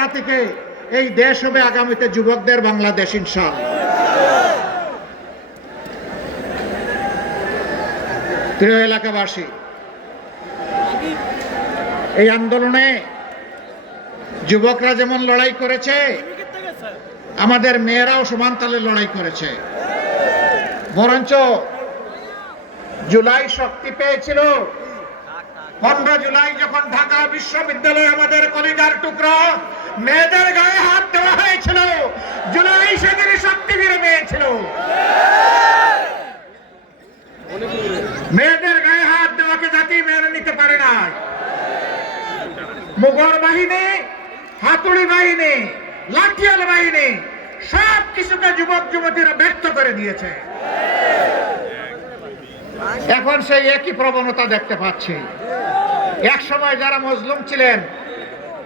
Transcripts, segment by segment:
জাতিকে এই দেশ হবে আগামীতে যুবকদের বাংলাদেশ ইনশাআল্লাহ। প্রিয় এলাকাবাসী, এই আন্দোলনে যুবকরা যেমন লড়াই করেছে, আমাদের মেয়েরাও সমান তালে লড়াই করেছে। বরঞ্চ জুলাই শক্তি পেয়েছিল 15 জুলাই যখন ঢাকা বিশ্ববিদ্যালয়ে আমাদের কলিজার টুকরা মেয়েদের গায়ে হাত দেওয়া হয়েছিল, জুলাই সেদিন শক্তি ফিরে পেয়েছিল। মেয়েদের গায়ে হাত দেওয়াকে জাতি মেনে নিতে পারে না। মুগর বাহিনী, হাতুড়ি বাহিনী, লাঠিয়াল বাহিনী সব কিছুকে যুবক যুবতীরা ব্যক্ত করে দিয়েছে। এখন সেই একই প্রবণতা দেখতে পাচ্ছি। এক সময় যারা মজলুম ছিলেন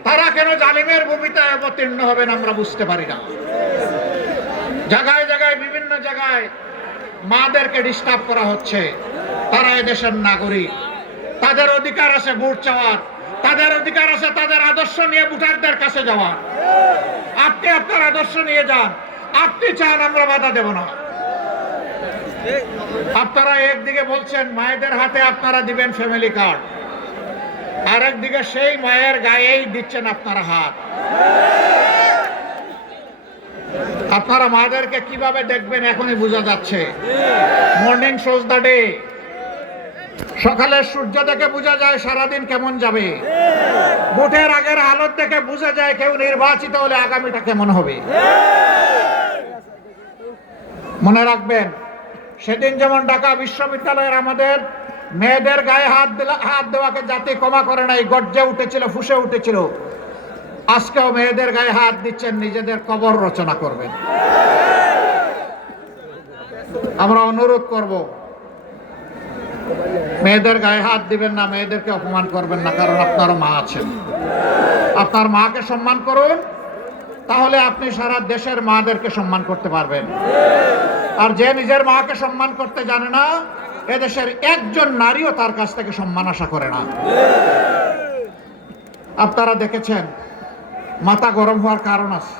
তারা কেন জালিমের ভূমিতে অবতীর্ণ হবেন আমরা বুঝতে পারি না। জায়গায় জায়গায় বিভিন্ন জায়গায় মাদেরকে ডিস্টার্ব করা হচ্ছে। তারা এদেশের নাগরিক, তাদের অধিকার আছে ভোট চাওয়ার, তাদের অধিকার আছে তাদের আদর্শ নিয়ে ভোটারদের কাছে যাওয়ার। আপনি আপনার আদর্শ নিয়ে যান, আপনি চান, আমরা বাধা দেব না। আপনারা একদিকে বলছেন মায়েদের হাতে আপনারা দিবেন ফ্যামিলি কার্ড, আর একদিকে সেই মায়ের গায়েই দিচ্ছেন আপনারা হাত। আপনারা মাদেরকে কিভাবে দেখবেন এখনই বোঝা যাচ্ছে। মর্নিং শোজ দ্য ডে, সকালের সূর্য দেখে বোঝা যায় সারাদিন কেমন যাবে। ভোটের আগের হালত দেখে বোঝা যায় কেউ নির্বাচিত হলে আগামীটা কেমন হবে। মনে রাখবেন, সেদিন যেমন ঢাকা বিশ্ববিদ্যালয়ের আমাদের মেয়েদের গায়ে হাত দেওয়াকে জাতি ক্ষমা করে নাই, গর্জে উঠেছিল, ফুঁসে উঠেছিল। আজকেও মেয়েদের গায়ে হাত দিচ্ছেন, নিজেদের কবর রচনা করবেন। আমরা অনুরোধ করব, মেয়েদের গায়ে হাত দিবেন না, মেয়েদেরকে অপমান করবেন না, কারণ আপনারও মা আছেন। আপনার মাকে সম্মান করুন, তাহলে আপনি সারা দেশের মাদেরকে সম্মান করতে পারবেন। আর যে নিজের মাকে সম্মান করতে জানে না, এদেশের একজন নারীও তার কাছ থেকে সম্মান আশা করে না। আপনারা দেখেছেন মাথা গরম হওয়ার কারণ আছে।